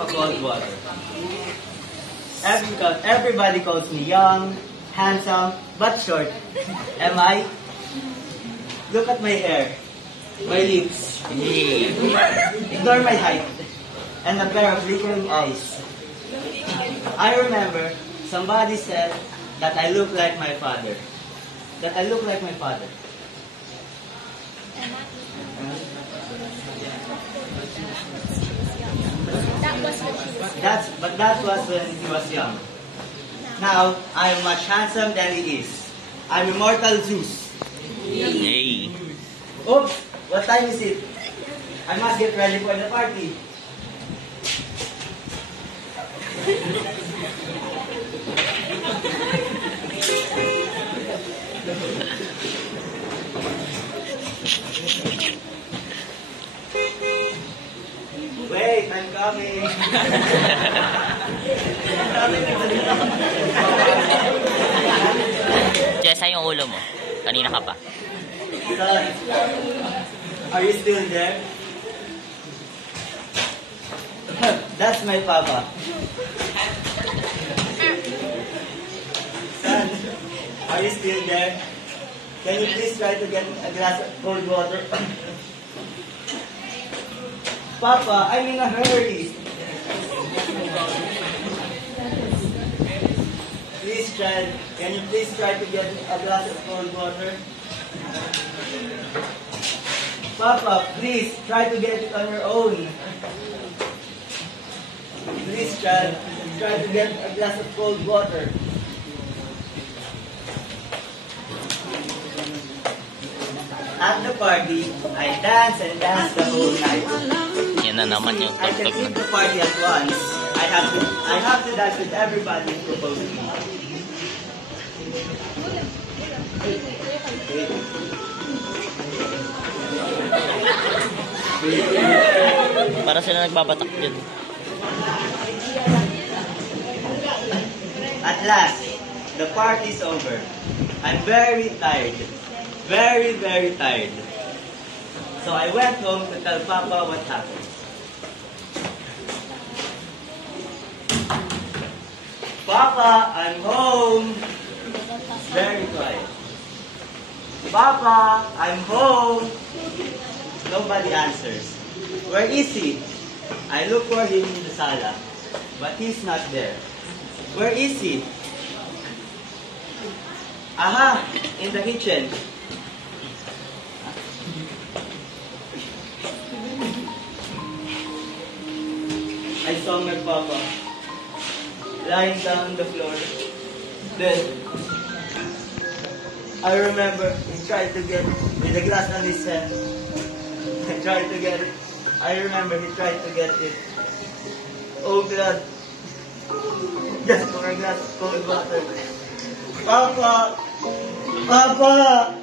of a cold water. Everybody calls me young, handsome, but short. Am I? Look at my hair, my lips, ignore my height, and a pair of flickering eyes. I remember somebody said that I look like my father. That I look like my father. But that was when he was young. Now, I am much handsome than he is. I'm immortal Zeus. Hey. Oops! What time is it? I must get ready for the party. Wait, I'm coming. Jessa yung ulo mo. Kanina ka pa. Son, are you still there? That's my papa. Son, are you still there? Can you please try to get a glass of cold water? Papa, I'm in a hurry. Please, child, can you please try to get a glass of cold water? Papa, please, try to get it on your own. Please, child, try to get a glass of cold water. At the party, I dance and dance the whole night. Yan na naman yung I can tugtog leave na. the party at once. I have to dance with everybody who proposed me. Para sila nagbabatak dyan. At last, the party's over. I'm very tired. Very, very tired. So I went home to tell Papa what happened. Papa, I'm home. Very quiet. Papa, I'm home. Nobody answers. Where is he? I look for him in the sala, but he's not there. Where is he? Aha! In the kitchen. I saw my papa lying down on the floor. Then, I remember he tried to get with a glass on his hand. I tried to get it. I remember he tried to get it. Oh God. Just for a glass of cold water. Papa! Papa!